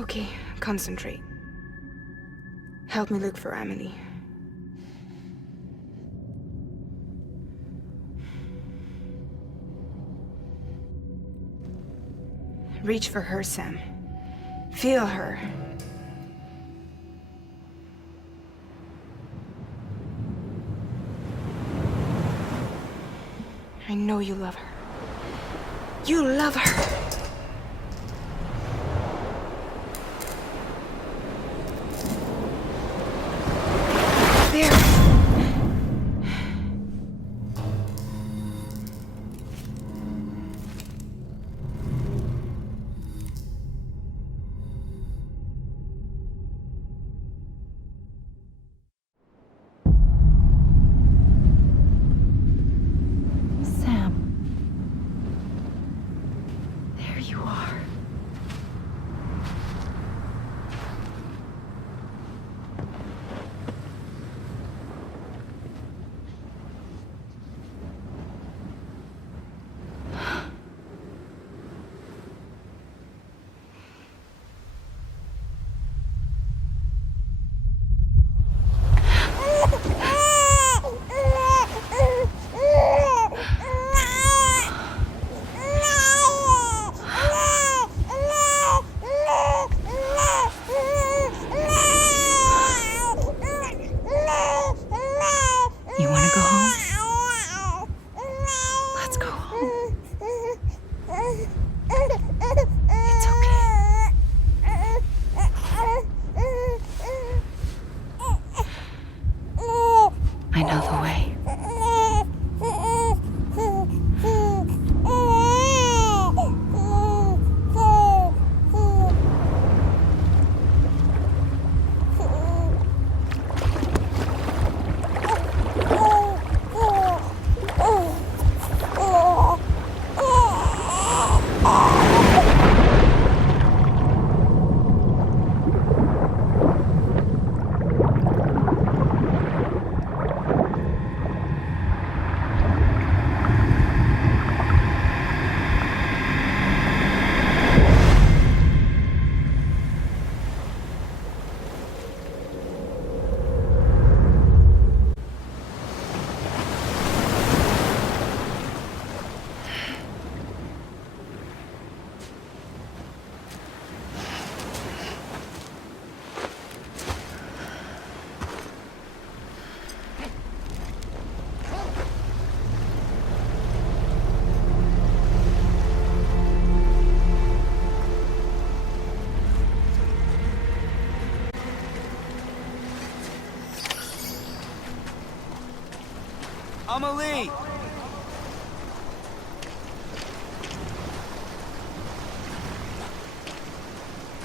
Okay, concentrate. Help me look for Emily. Reach for her, Sam. Feel her. I know you love her. You love her! There! Sam. There you are. You want to go home? Let's go home. It's okay. I know the way. Amelie!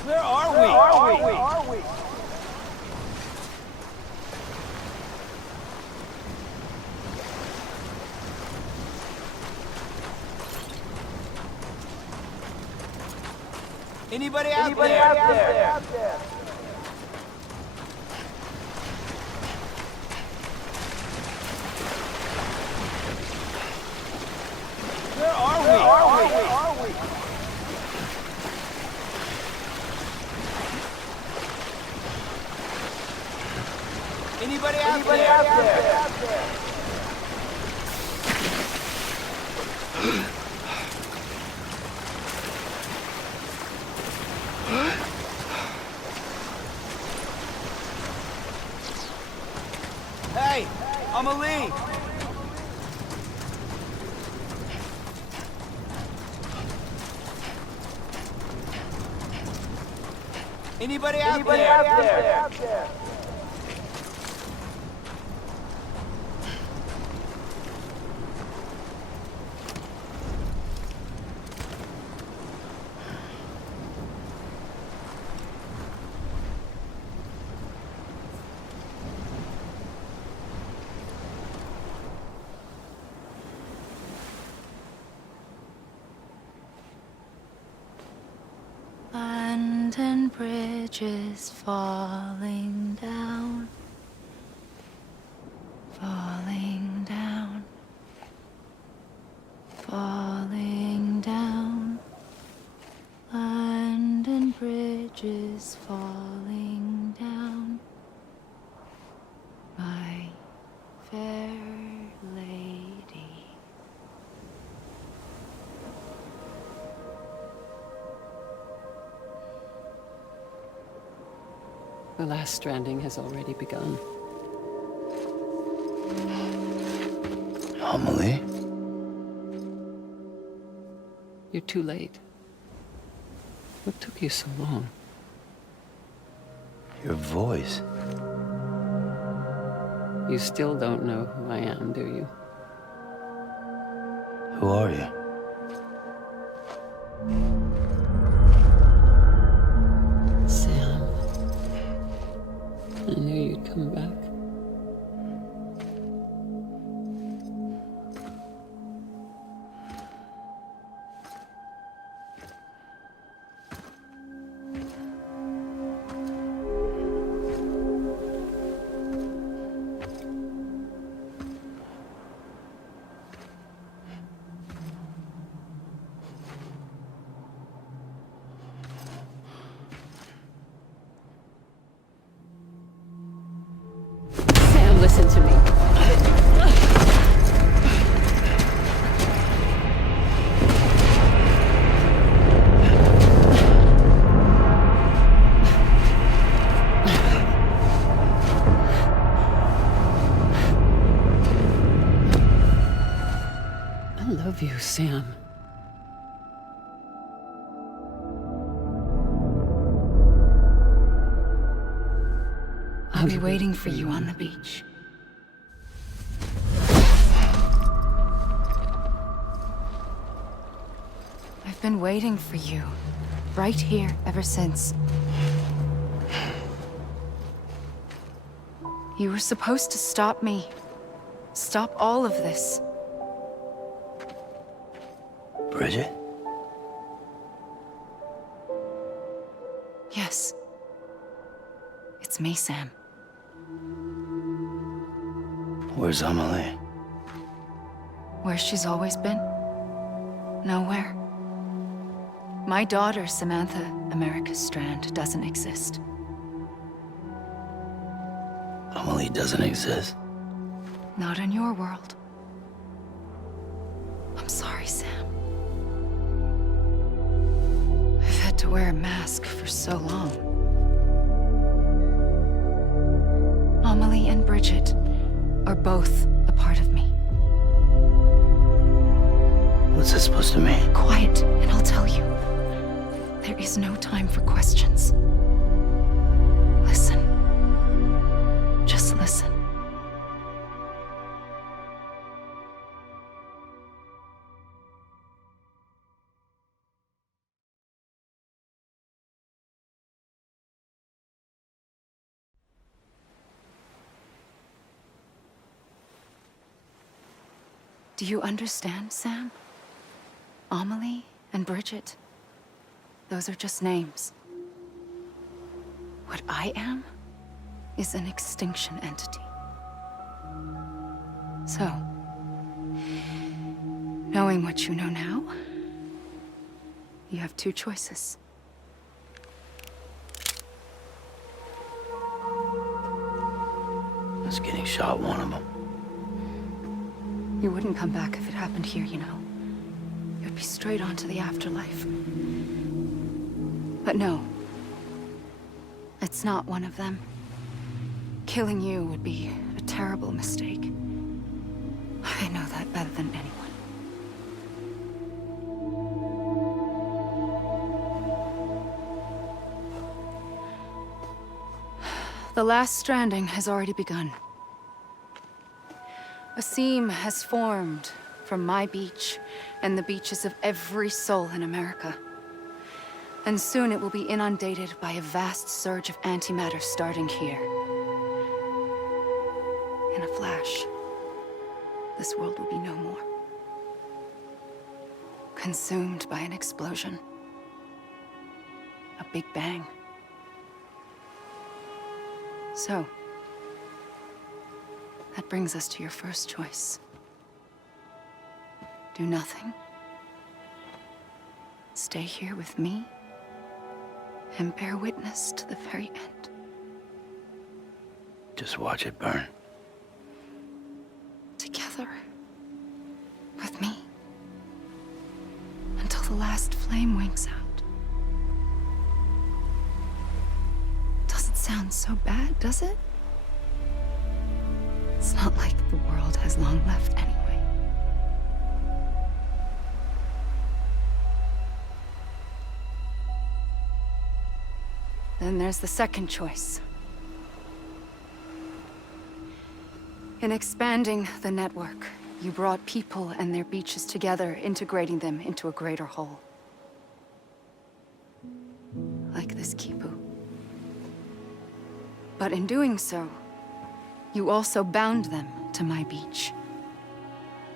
Where are we? Anybody out there? Where are we? Anybody out there? Hey, Amelie! Anybody out there? London Bridge is falling down, falling down, falling down. London Bridge bridges falling down, my fair lady. The last stranding has already begun. Amelie? You're too late. What took you so long? Your voice. You still don't know who I am, do you? Who are you? Sam. I knew you'd come back. Sam, listen to me. I love you, Sam. I'll be waiting for you on the beach. I've been waiting for you, right here, ever since. You were supposed to stop me. Stop all of this. Bridget? Yes. It's me, Sam. Where's Amelie? Where she's always been? Nowhere. My daughter, Samantha America Strand, doesn't exist. Amelie doesn't exist. Not in your world. I'm sorry, Sam. I've had to wear a mask for so long. Amelie and Bridget are both a part of me. What's this supposed to mean? Quiet, and I'll tell you. There is no time for questions. Listen. Just listen. Do you understand, Sam? Amelie and Bridget, those are just names. What I am is an extinction entity. So, knowing what you know now, you have two choices. Is getting shot one of them? You wouldn't come back if it happened here, you know. You'd be straight on to the afterlife. But no. It's not one of them. Killing you would be a terrible mistake. I know that better than anyone. The last stranding has already begun. A seam has formed from my beach and the beaches of every soul in America. And soon it will be inundated by a vast surge of antimatter starting here. In a flash, this world will be no more. Consumed by an explosion. A big bang. So, that brings us to your first choice. Do nothing. Stay here with me and bear witness to the very end. Just watch it burn. Together. With me. Until the last flame winks out. Doesn't sound so bad, does it? It's not like the world has long left anyway. Then there's the second choice. In expanding the network, you brought people and their beaches together, integrating them into a greater whole. Like this Kipu. But in doing so, you also bound them to my beach.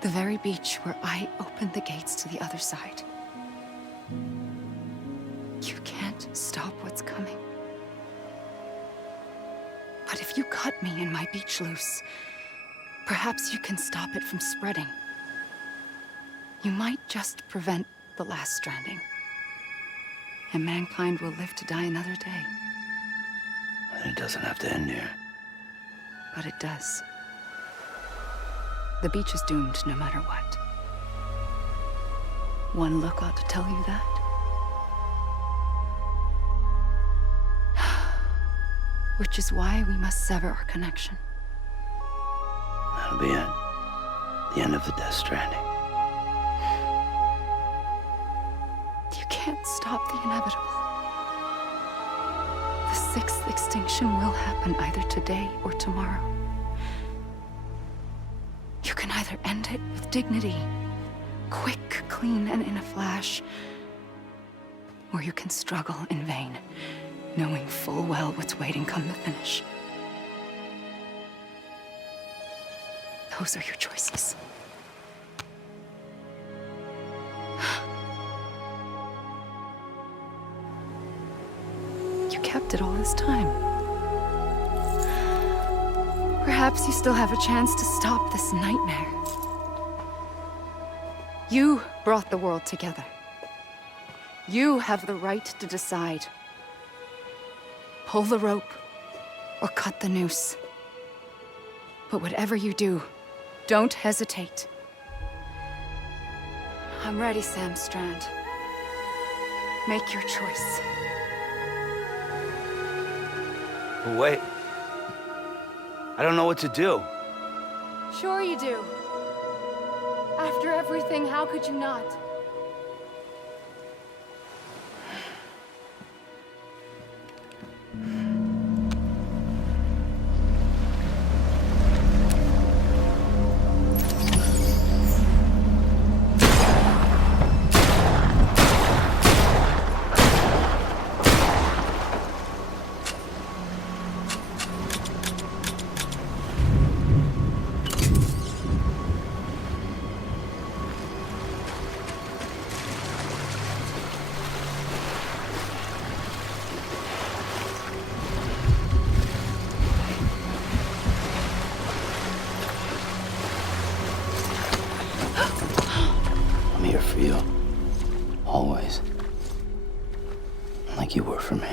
The very beach where I opened the gates to the other side. You can't stop what's coming. But if you cut me and my beach loose, perhaps you can stop it from spreading. You might just prevent the last stranding. And mankind will live to die another day. And it doesn't have to end here. But it does. The beach is doomed no matter what. One look ought to tell you that. Which is why we must sever our connection. That'll be it. The end of the Death Stranding. You can't stop the inevitable. The sixth extinction will happen either today or tomorrow. You can either end it with dignity, quick, clean, and in a flash, or you can struggle in vain, knowing full well what's waiting come the finish. Those are your choices. You kept it all this time. Perhaps you still have a chance to stop this nightmare. You brought the world together. You have the right to decide. Pull the rope or cut the noose. But whatever you do, don't hesitate. I'm ready, Sam Strand. Make your choice. Wait. I don't know what to do. Sure you do. After everything, how could you not? I'm here for you. Always. Like you were for me.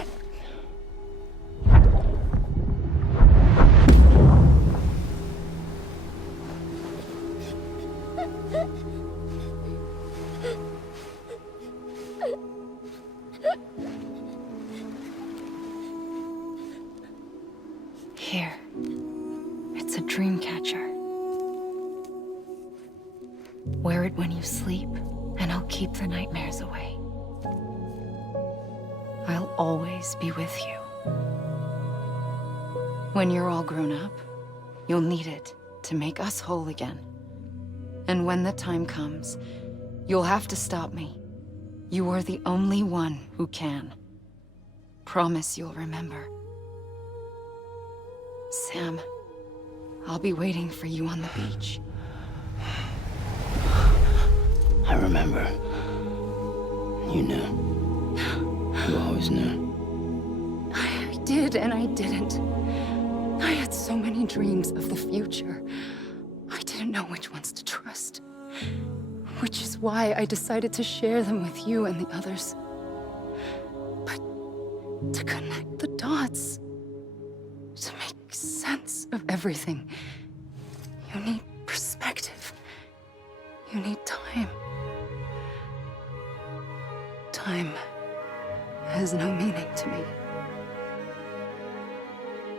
Here. It's a dream catcher. Wear it when you sleep, and I'll keep the nightmares away. I'll always be with you. When you're all grown up, you'll need it to make us whole again. And when the time comes, you'll have to stop me. You are the only one who can. Promise you'll remember. Sam, I'll be waiting for you on the beach. I remember. You knew. You always knew. I did and I didn't. I had so many dreams of the future. I didn't know which ones to trust. Which is why I decided to share them with you and the others. But to connect the dots, to make sense of everything. You need perspective. You need time. Time has no meaning to me.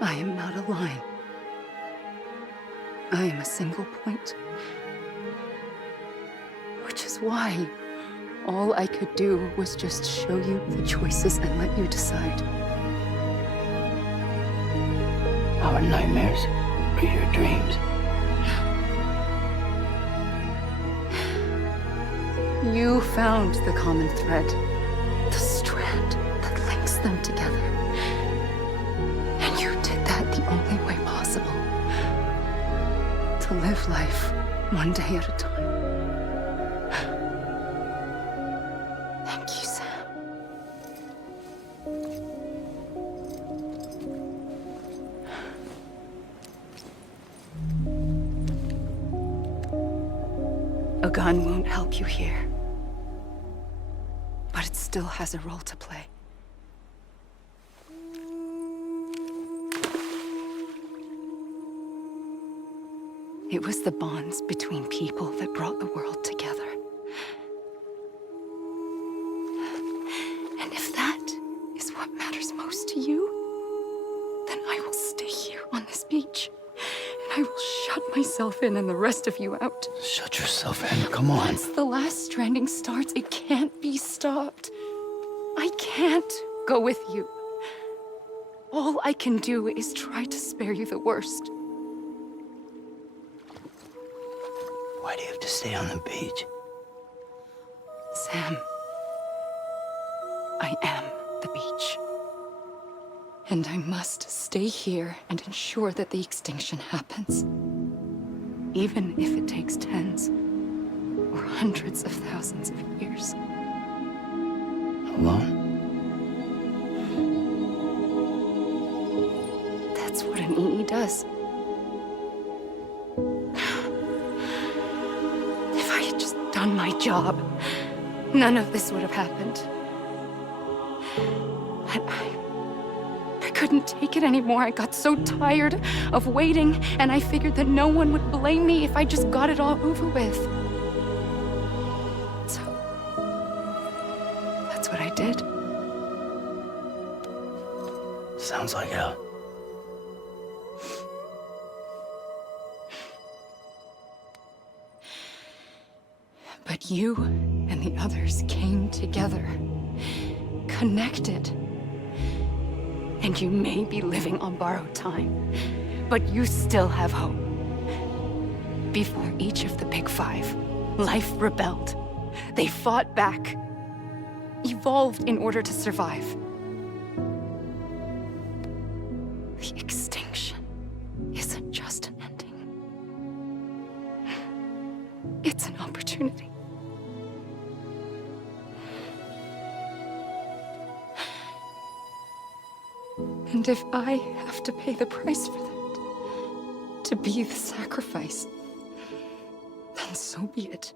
I am not a line. I am a single point. Which is why all I could do was just show you the choices and let you decide. Our nightmares are your dreams. You found the common thread, the strand that links them together. And you did that the only way possible. To live life one day at a time. Thank you, Sam. A gun won't help you here. But it still has a role to play. It was the bonds between people that brought the world together. And if that is what matters most to you, then I will stay here on this beach. And I will shut myself in and the rest of you out. Shut yourself in, come on. Once the last stranding starts, it can't be stopped. I can't go with you. All I can do is try to spare you the worst. Why do you have to stay on the beach? Sam, I am the beach. And I must stay here and ensure that the extinction happens. Even if it takes tens or hundreds of thousands of years. Alone? That's what an EE does. If I had just done my job, none of this would have happened. But I couldn't take it anymore. I got so tired of waiting, and I figured that no one would blame me if I just got it all over with. So, that's what I did. Sounds like hell. But you and the others came together, connected. And you may be living on borrowed time, but you still have hope. Before each of the Big Five, life rebelled. They fought back, evolved in order to survive. The extinction isn't just an ending. It's an opportunity. And if I have to pay the price for that, to be the sacrifice, then so be it.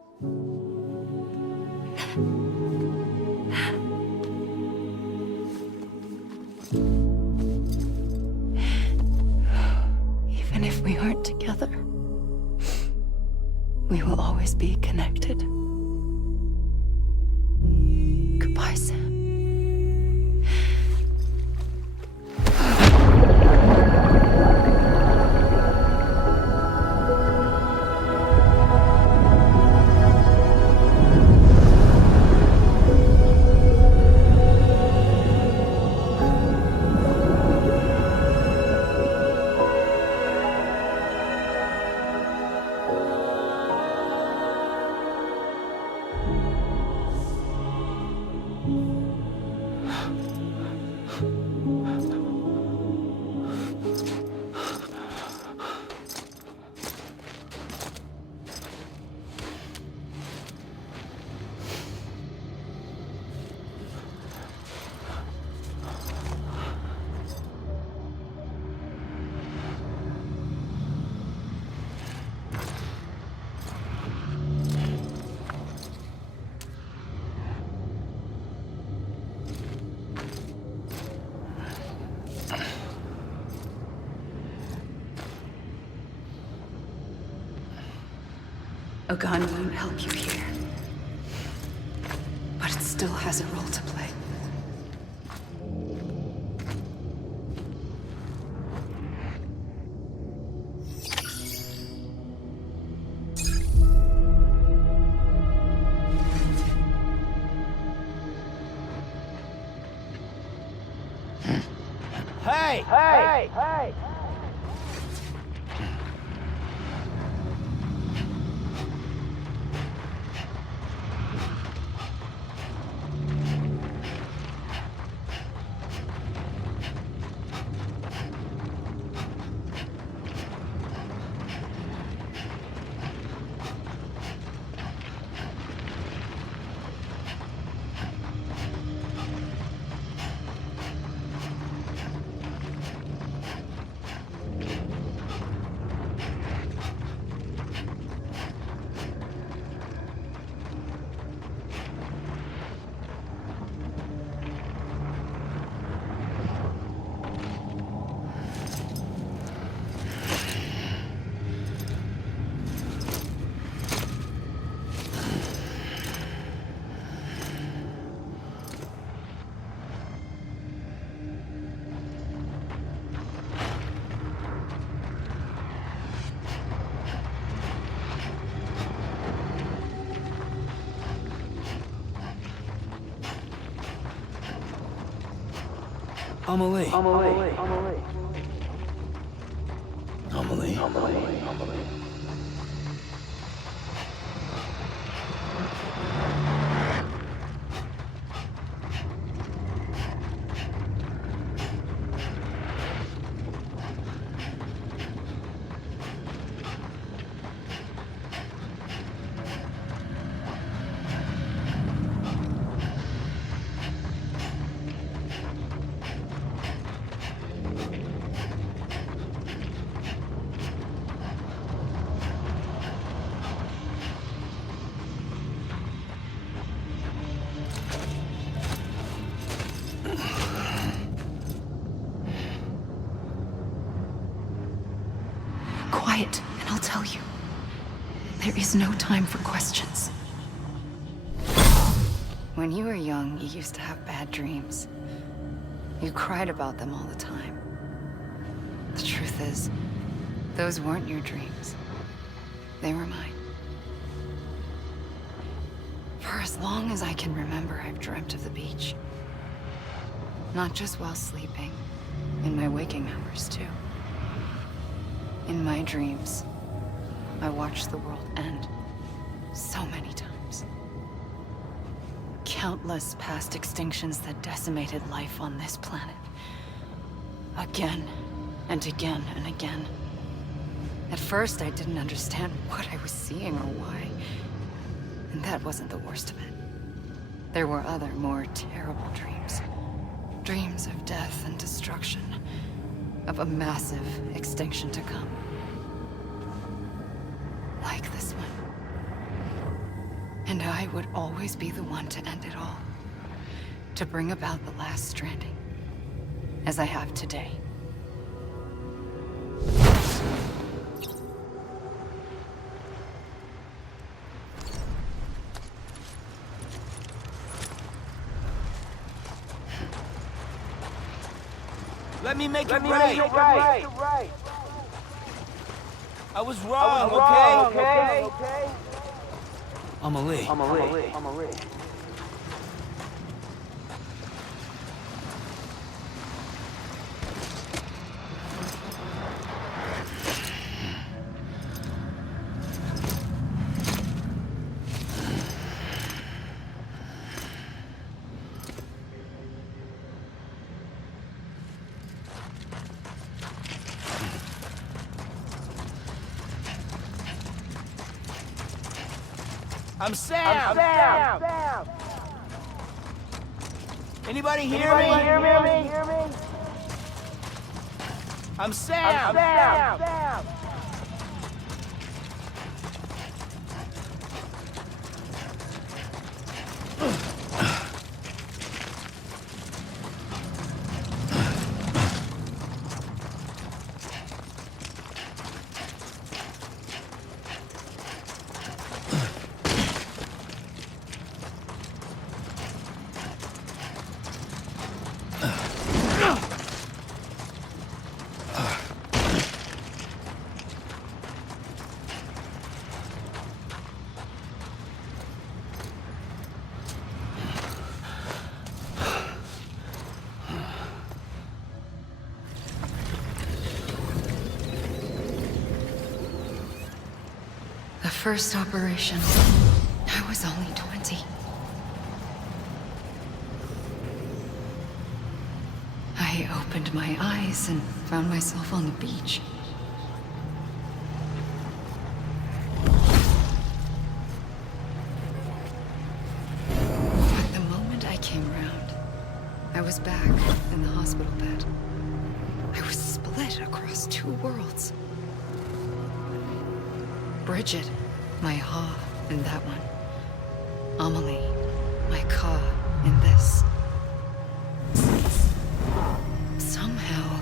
Even if we aren't together, we will always be connected. Goodbye, Sam. A gun won't help you here. But it still has a role to play. Hey! Hey! Hey! Amelie. Quiet, and I'll tell you. There is no time for questions. When you were young, you used to have bad dreams. You cried about them all the time. The truth is, those weren't your dreams. They were mine. For as long as I can remember, I've dreamt of the beach. Not just while sleeping, in my waking hours too. In my dreams, I watched the world end so many times. Countless past extinctions that decimated life on this planet. Again, and again, and again. At first, I didn't understand what I was seeing or why. And that wasn't the worst of it. There were other, more terrible dreams. Dreams of death and destruction. Of a massive extinction to come. Like this one. And I would always be the one to end it all. To bring about the last stranding. As I have today. Let me make it right. I was wrong, okay? Amelie. I'm Sam. Anybody hear me? I'm Sam. first operation, I was only 20. I opened my eyes and found myself on the beach. But the moment I came round, I was back in the hospital bed. I was split across two worlds. Bridget, my Ha in that one. Amelie, my Ka in this. Somehow,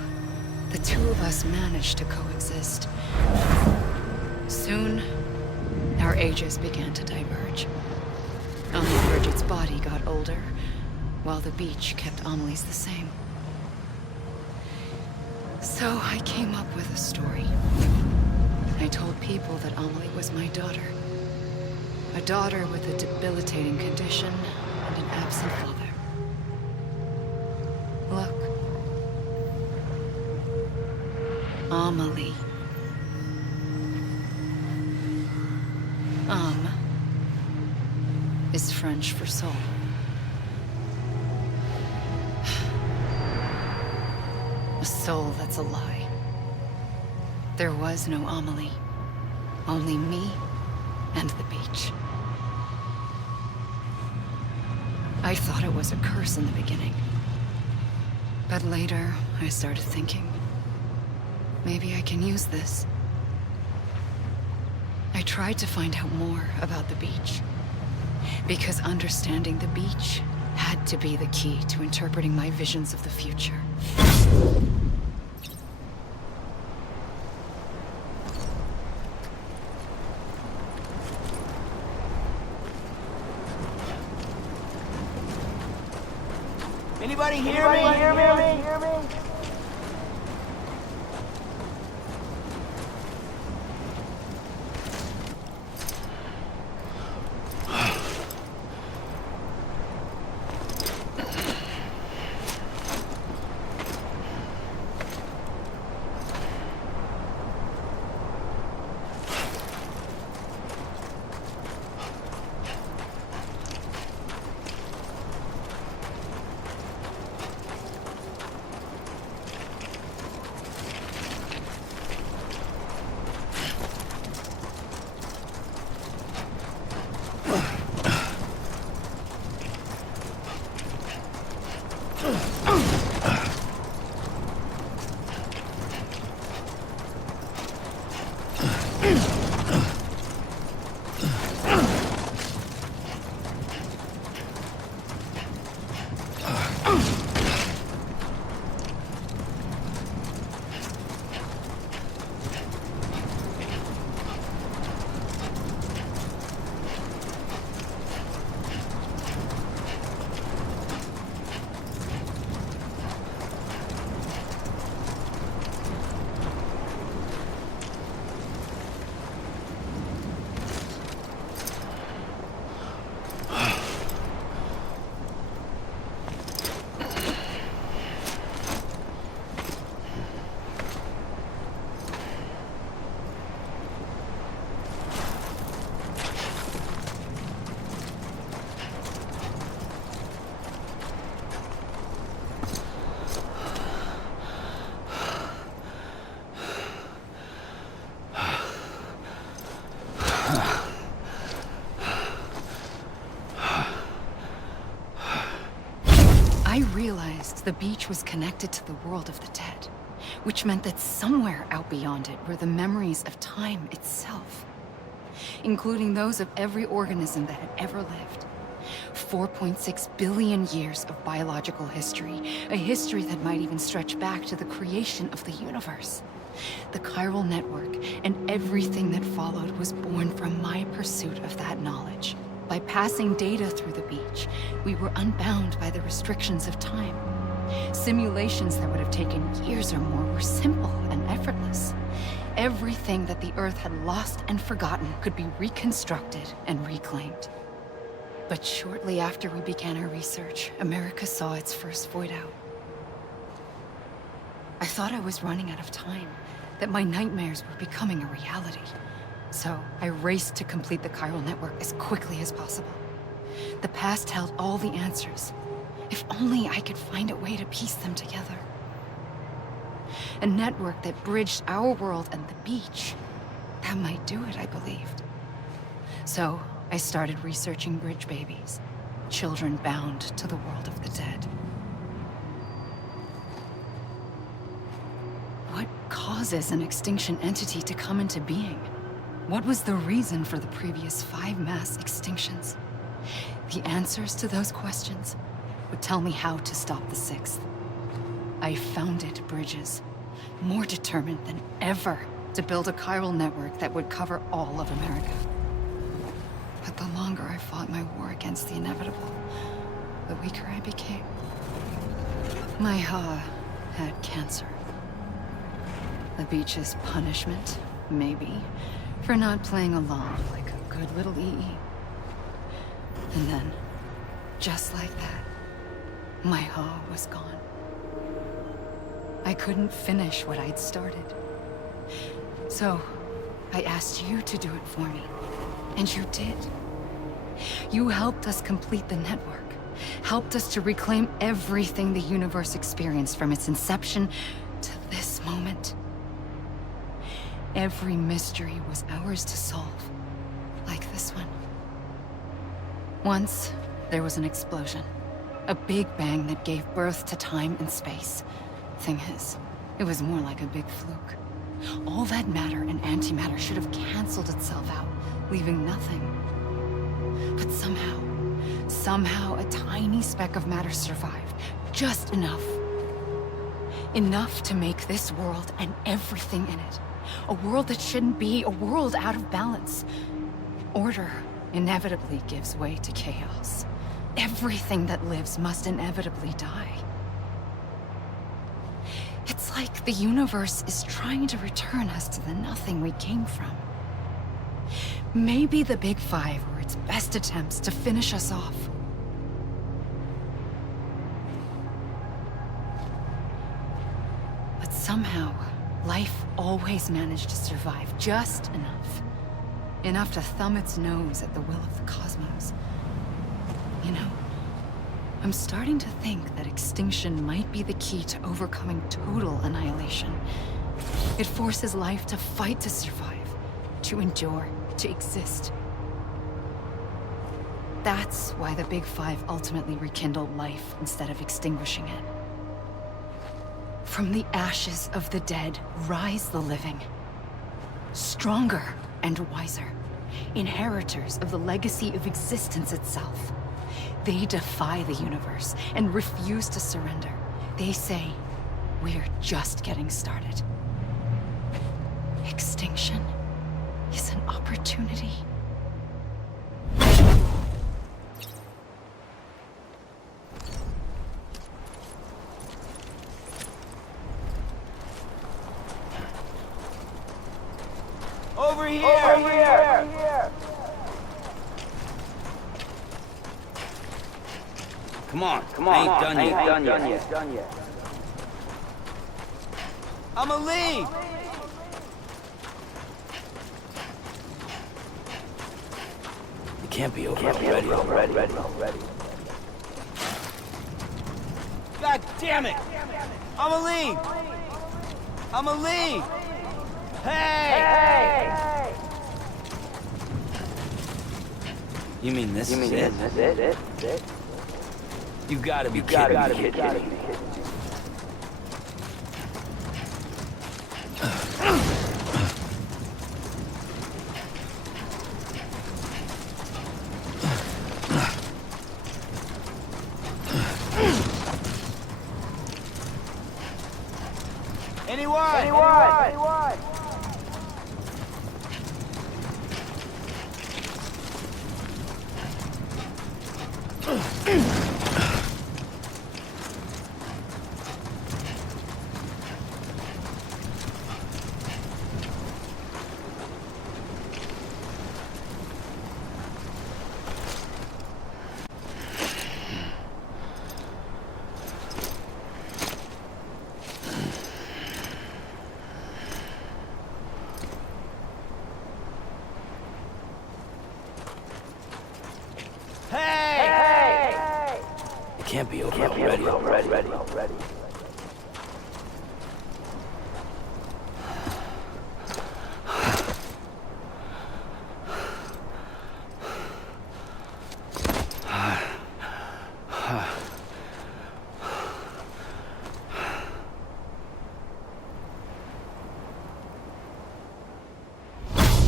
the two of us managed to coexist. Soon, our ages began to diverge. Only Bridget's body got older, while the beach kept Amelie's the same. So I came up with a story. I told people that Amelie was my daughter. A daughter with a debilitating condition and an absent father. Look. Amelie. Is French for soul. A soul that's a lie. There was no Amelie. Only me and the beach. I thought it was a curse in the beginning. But later, I started thinking, maybe I can use this. I tried to find out more about the beach. Because understanding the beach had to be the key to interpreting my visions of the future. Anybody hear me? I realized the beach was connected to the world of the dead, which meant that somewhere out beyond it were the memories of time itself, including those of every organism that had ever lived. 4.6 billion years of biological history, a history that might even stretch back to the creation of the universe. The chiral network and everything that followed was born from my pursuit of that knowledge. By passing data through the beach, we were unbound by the restrictions of time. Simulations that would have taken years or more were simple and effortless. Everything that the Earth had lost and forgotten could be reconstructed and reclaimed. But shortly after we began our research, America saw its first void out. I thought I was running out of time, that my nightmares were becoming a reality. So I raced to complete the chiral network as quickly as possible. The past held all the answers. If only I could find a way to piece them together. A network that bridged our world and the beach. That might do it, I believed. So I started researching bridge babies, children bound to the world of the dead. What causes an extinction entity to come into being? What was the reason for the previous 5 mass extinctions? The answers to those questions would tell me how to stop the 6th. I founded bridges, more determined than ever to build a chiral network that would cover all of America. But the longer I fought my war against the inevitable, the weaker I became. My Ha had cancer. The beach's punishment, maybe, for not playing along like a good little EE. And then, just like that, my Ha was gone. I couldn't finish what I'd started. So, I asked you to do it for me, and you did. You helped us complete the network, helped us to reclaim everything the universe experienced from its inception to this moment. Every mystery was ours to solve, like this one. Once, there was an explosion. A big bang that gave birth to time and space. Thing is, it was more like a big fluke. All that matter and antimatter should have canceled itself out, leaving nothing. But somehow a tiny speck of matter survived. Just enough. Enough to make this world and everything in it. A world that shouldn't be, a world out of balance. Order inevitably gives way to chaos. Everything that lives must inevitably die. It's like the universe is trying to return us to the nothing we came from. Maybe the Big Five were its best attempts to finish us off. But somehow, life always managed to survive just enough. Enough to thumb its nose at the will of the cosmos. You know, I'm starting to think that extinction might be the key to overcoming total annihilation. It forces life to fight to survive, to endure, to exist. That's why the Big Five ultimately rekindled life instead of extinguishing it. From the ashes of the dead rise the living. Stronger and wiser. Inheritors of the legacy of existence itself. They defy the universe and refuse to surrender. They say, we're just getting started. Extinction is an opportunity. Over here! Over here! Come on, I ain't done yet. I'ma leave! It can't be over already. God damn it! I'ma leave! Hey! You mean this is it? You gotta be kidding me. Anyone? Can't be over already.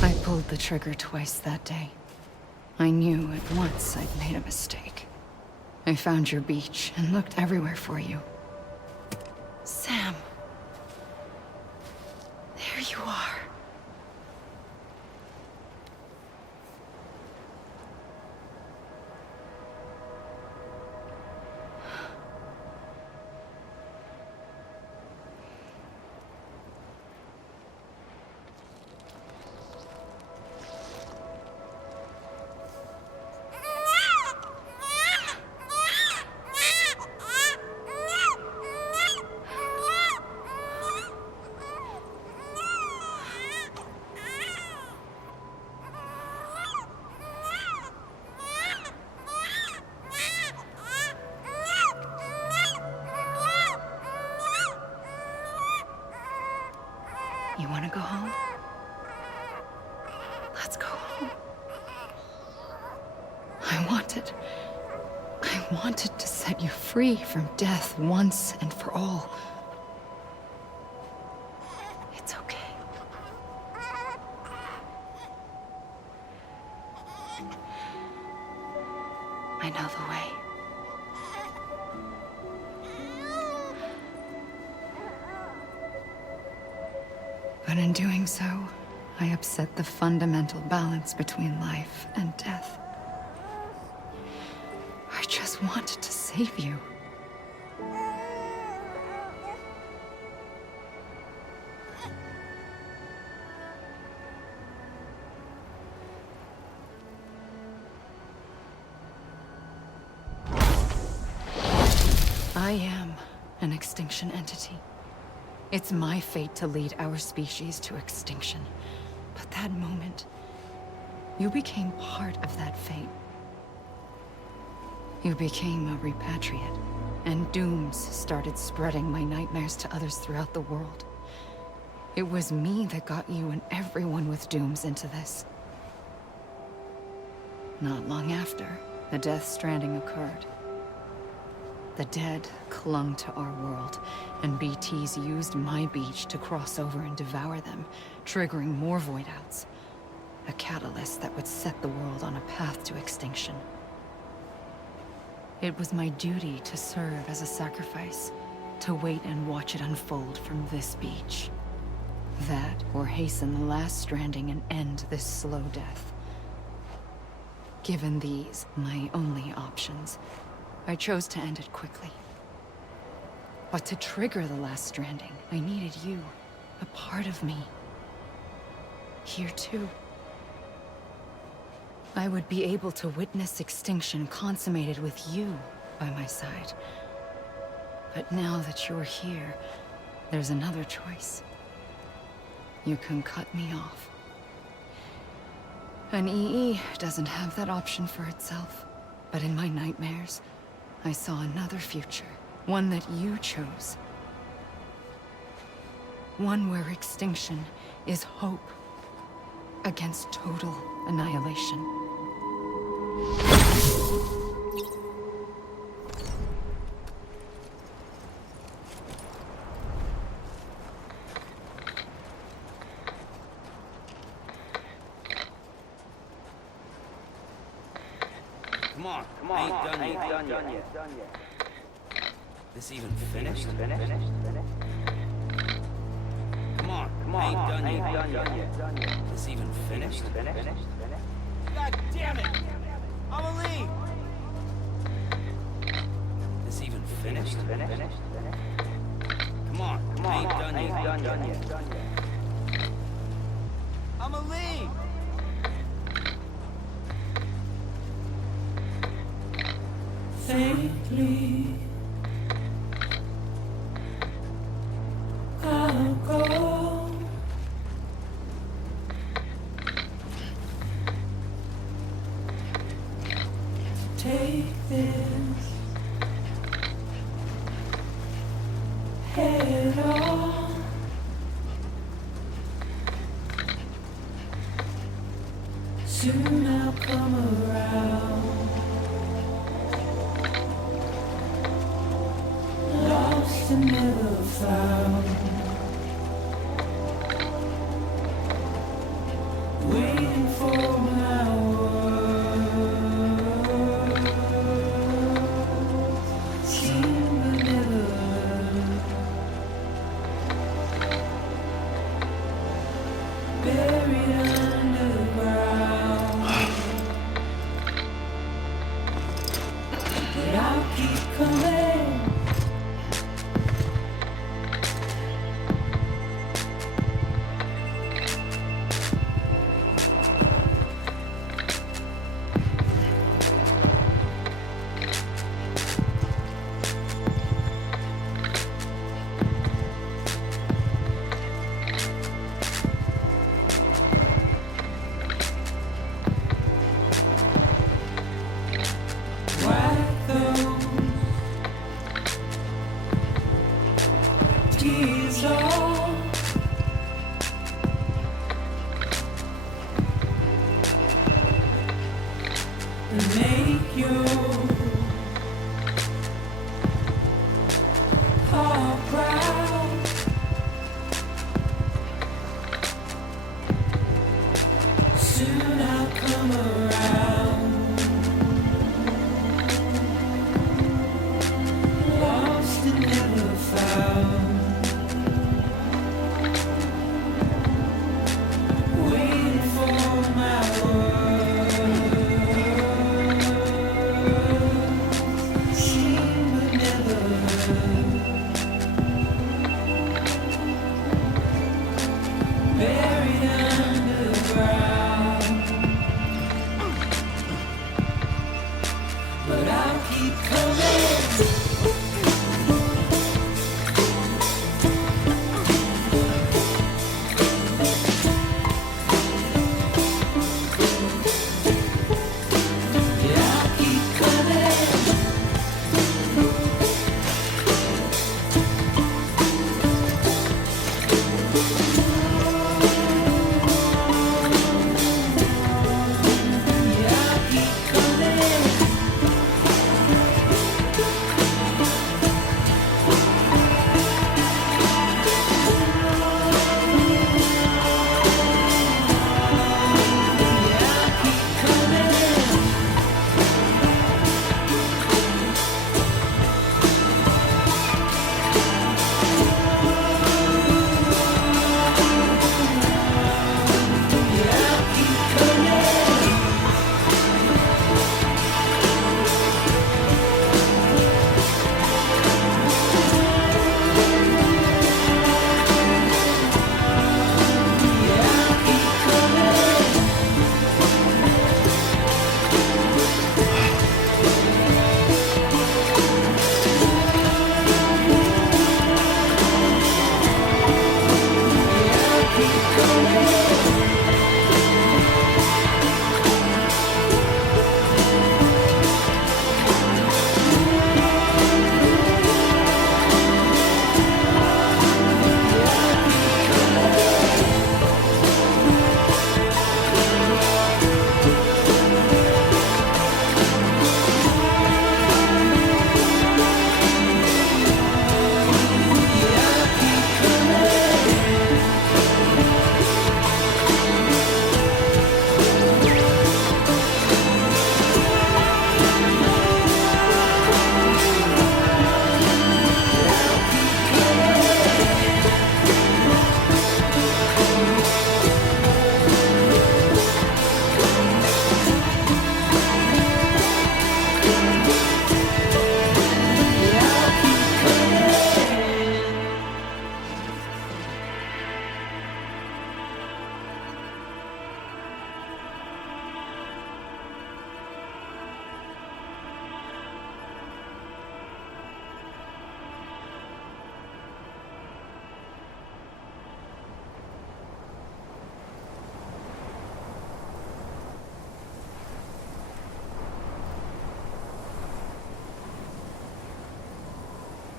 I pulled the trigger twice that day. I knew at once I'd made a mistake. I found your beach and looked everywhere for you. Sam. There you are. You want to go home? Let's go home. I wanted to set you free from death once and for all. It's okay. I know the way. But in doing so, I upset the fundamental balance between life and death. I just wanted to save you. I am an extinction entity. It's my fate to lead our species to extinction. But that moment, you became part of that fate. You became a repatriate, and dooms started spreading my nightmares to others throughout the world. It was me that got you and everyone with dooms into this. Not long after, the death stranding occurred. The dead clung to our world, and BTs used my beach to cross over and devour them, triggering more void-outs. A catalyst that would set the world on a path to extinction. It was my duty to serve as a sacrifice, to wait and watch it unfold from this beach. That, or hasten the last stranding and end this slow death. Given these, my only options, I chose to end it quickly. But to trigger the last stranding, I needed you, a part of me. Here too. I would be able to witness extinction consummated with you by my side. But now that you're here, there's another choice. You can cut me off. An EE doesn't have that option for itself. But in my nightmares, I saw another future. One that you chose. One where extinction is hope against total annihilation. Come on, I ain't done yet. This even finished? Come on, I ain't done yet. This even finished? God damn it! I'ma leave! This even finished? Come on, I ain't done yet. I'ma leave! Faintly, I'll go. Take this it all. Soon I'll come around. Lost and never found. Waiting for my world. Seen but never learned. Buried underground. But I'll keep coming. Wipe those tears off. And make your heart proud. Soon I'll come around. Lost and never found.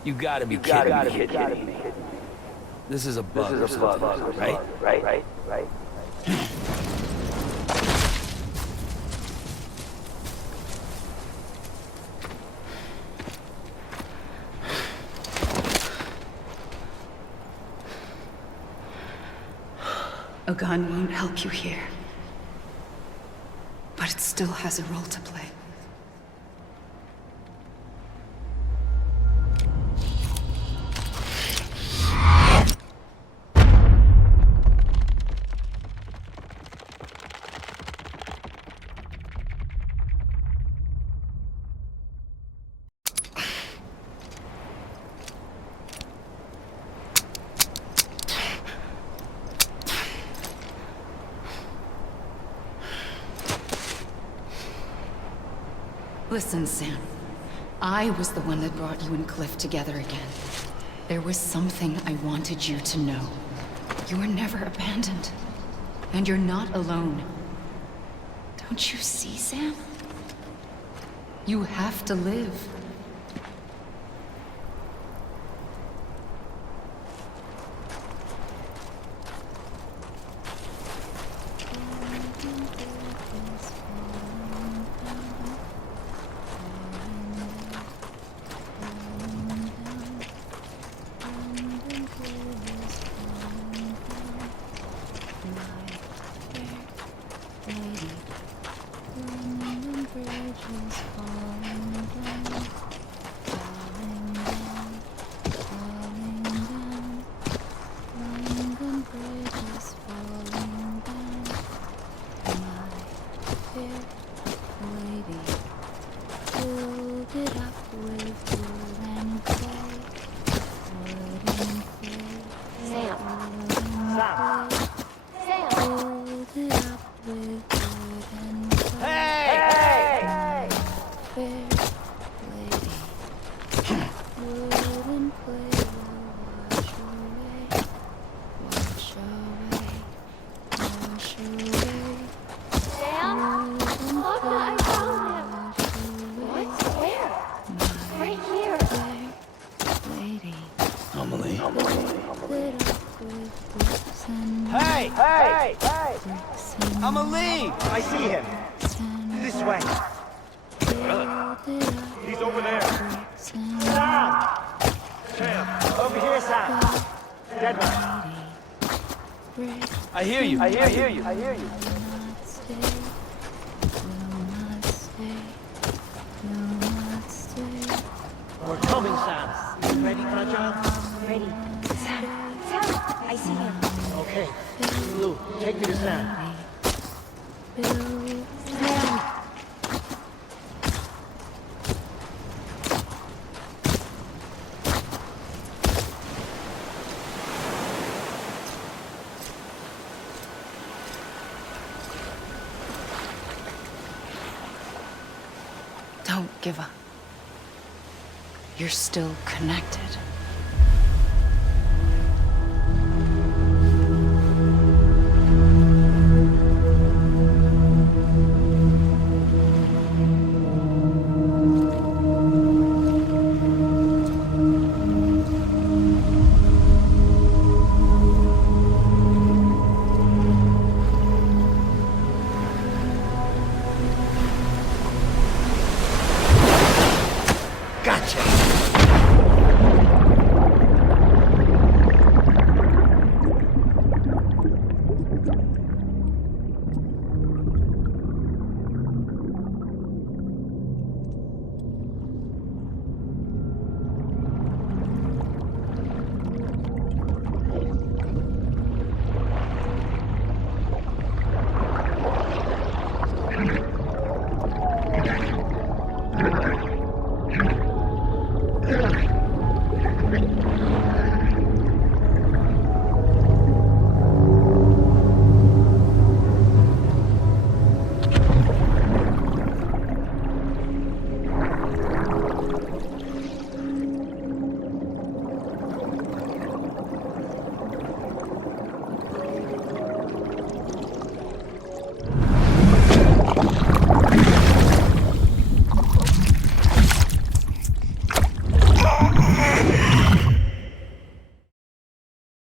You gotta be kidding me. This is a bug or something, right? A gun won't help you here. But it still has a role to play. Listen, Sam. I was the one that brought you and Cliff together again. There was something I wanted you to know. You were never abandoned. And you're not alone. Don't you see, Sam? You have to live. Amelie! I see him. This way. He's over there. Sam! Over here, Sam. Dead one. I hear you. We're coming, Sam. You ready, Fragile? Ready. Sam, I see him. Okay. Lou, take me to Sam. Don't give up. You're still connected.